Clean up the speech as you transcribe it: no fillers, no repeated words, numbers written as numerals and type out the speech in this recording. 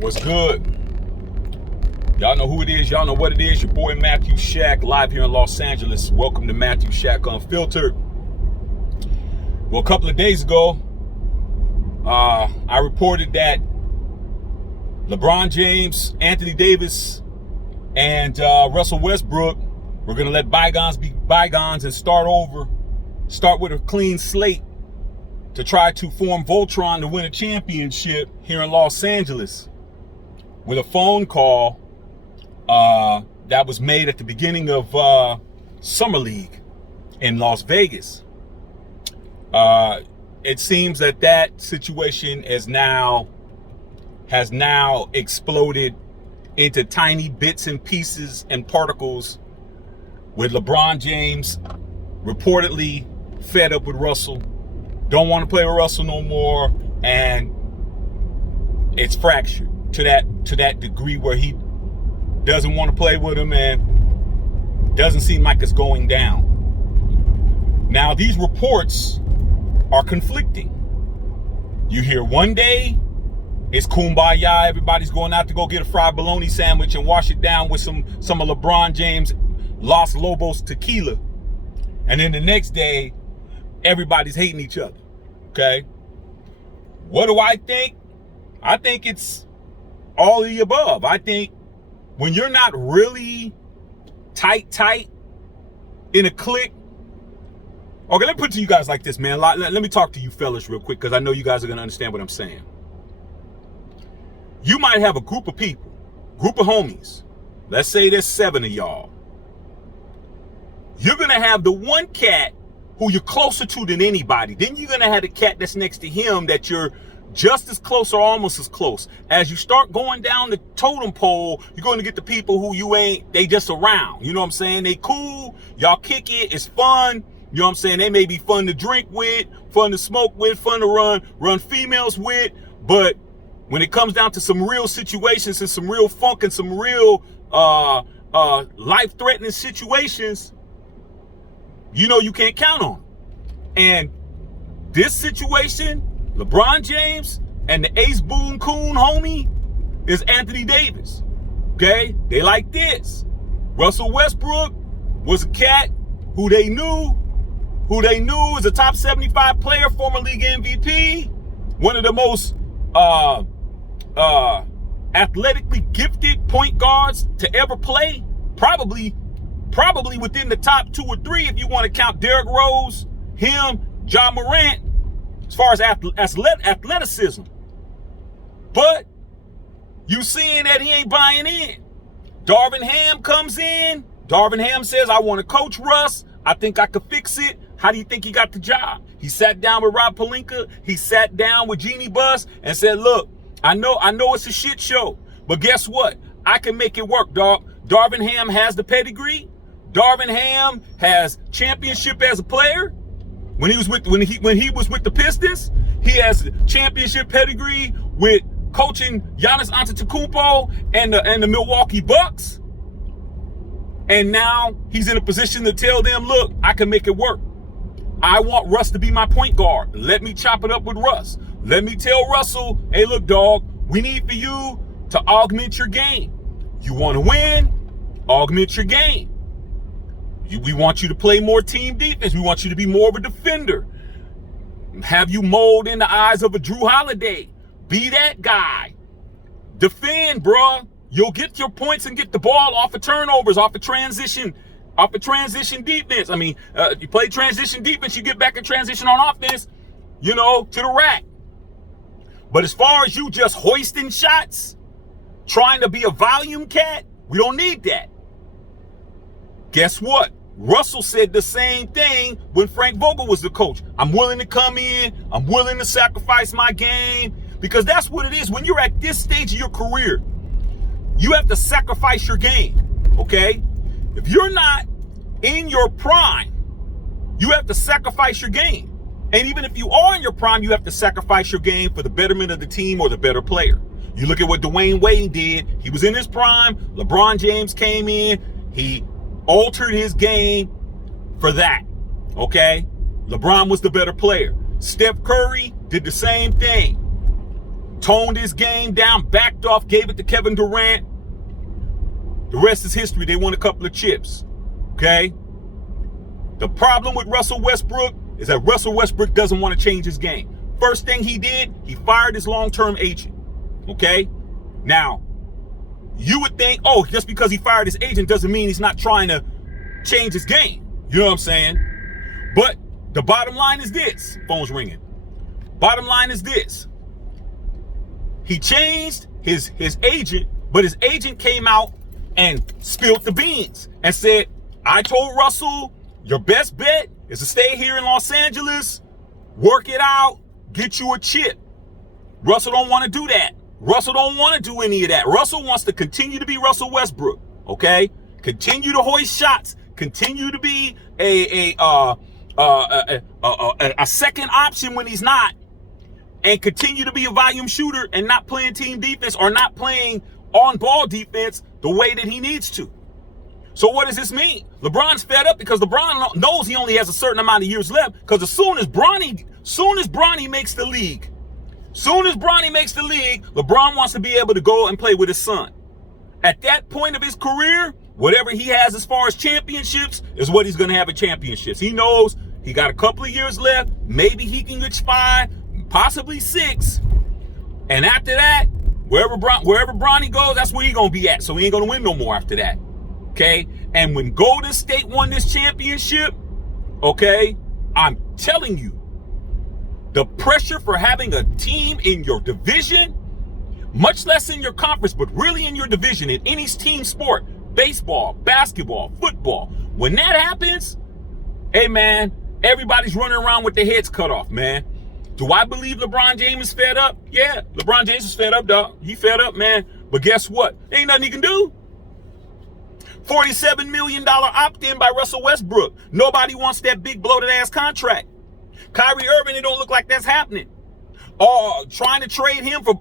What's good? Y'all know who it is. Y'all know what it is. Your boy Matthew Shack, live here in Los Angeles. Welcome to Matthew Shack Unfiltered. Well, a couple of days ago, I reported that LeBron James, Anthony Davis, and Russell Westbrook were going to let bygones be bygones and start with a clean slate to try to form Voltron to win a championship here in Los Angeles, with a phone call that was made at the beginning of Summer League in Las Vegas. It seems that situation has now exploded into tiny bits and pieces and particles, with LeBron James reportedly fed up with Russell, don't want to play with Russell no more, and it's fractured to that degree where he doesn't want to play with him and doesn't seem like it's going down. Now, these reports are conflicting. You hear one day it's kumbaya, everybody's going out to go get a fried bologna sandwich and wash it down with some of LeBron James Los Lobos tequila, and then the next day everybody's hating each other. Okay, what do I think? I think it's all of the above. I think when you're not really tight in a clique. Okay, let me put it to you guys like this, man. Let me talk to you fellas real quick, because I know you guys are going to understand what I'm saying. You might have a group of people, group of homies. Let's say there's 7 of y'all. You're going to have the one cat who you're closer to than anybody. Then you're going to have the cat that's next to him that you're just as close or almost as close. As you start going down the totem pole, you're going to get the people who they just around. You know what I'm saying? They cool. Y'all kick it. It's fun. You know what I'm saying? They may be fun to drink with, fun to smoke with, fun to run females with. But when it comes down to some real situations and some real funk and some real life-threatening situations, you know you can't count on. And this situation, LeBron James and the Ace Boone Coon homie is Anthony Davis. Okay? They like this. Russell Westbrook was a cat who they knew is a top 75 player, former league MVP, one of the most athletically gifted point guards to ever play, probably within the top 2 or 3 if you want to count Derrick Rose, him, Ja Morant, as far as athleticism. But you seeing that he ain't buying in. Darvin Ham comes in. Darvin Ham says, I want to coach Russ. I think I could fix it. How do you think he got the job? He sat down with Rob Pelinka. He sat down with Jeannie Buss and said, look, I know it's a shit show, but guess what? I can make it work, dog. Darvin Ham has the pedigree. Darvin Ham has championship as a player. When he was with the Pistons, he has championship pedigree with coaching Giannis Antetokounmpo and the Milwaukee Bucks. And now he's in a position to tell them, look, I can make it work. I want Russ to be my point guard. Let me chop it up with Russ. Let me tell Russell, hey, look, dog, we need for you to augment your game. You want to win? Augment your game. We want you to play more team defense. We want you to be more of a defender. Have you mold in the eyes of a Drew Holiday. Be that guy. Defend, bruh. You'll get your points and get the ball off of turnovers, off of transition defense. I mean, you play transition defense, you get back in transition on offense, to the rack. But as far as you just hoisting shots, trying to be a volume cat, we don't need that. Guess what? Russell said the same thing when Frank Vogel was the coach. I'm willing to come in. I'm willing to sacrifice my game, because that's what it is. When you're at this stage of your career, you have to sacrifice your game, okay? If you're not in your prime, you have to sacrifice your game. And even if you are in your prime, you have to sacrifice your game for the betterment of the team or the better player. You look at what Dwayne Wade did. He was in his prime. LeBron James came in. He altered his game for that, okay? LeBron was the better player. Steph Curry did the same thing. toned his game down, backed off, gave it to Kevin Durant. The rest is history. They won a couple of chips. Okay? The problem with Russell Westbrook is that Russell Westbrook doesn't want to change his game. First thing he did, he fired his long-term agent. Okay? Now, you would think, oh, just because he fired his agent doesn't mean he's not trying to change his game. You know what I'm saying? But the bottom line is this. Phone's ringing. Bottom line is this. He changed his agent, but his agent came out and spilled the beans and said, I told Russell, your best bet is to stay here in Los Angeles, work it out, get you a chip. Russell don't want to do that. Russell don't want to do any of that. Russell wants to continue to be Russell Westbrook, okay? Continue to hoist shots, continue to be a second option when he's not, and continue to be a volume shooter and not playing team defense or not playing on-ball defense the way that he needs to. So what does this mean? LeBron's fed up because LeBron knows he only has a certain amount of years left, because as soon as Bronny makes the league, LeBron wants to be able to go and play with his son. At that point of his career, whatever he has as far as championships is what he's going to have at championships. He knows he got a couple of years left. Maybe he can get 5, possibly 6. And after that, wherever Bronny goes, that's where he's going to be at. So he ain't going to win no more after that. Okay? And when Golden State won this championship, okay, I'm telling you, the pressure for having a team in your division, much less in your conference, but really in your division, in any team sport, baseball, basketball, football, when that happens, hey man, everybody's running around with their heads cut off, man. Do I believe LeBron James is fed up? Yeah, LeBron James is fed up, dog. He fed up, man. But guess what? There ain't nothing he can do. $47 million opt-in by Russell Westbrook. Nobody wants that big bloated ass contract. Kyrie Irving, it don't look like that's happening. Or trying to trade him for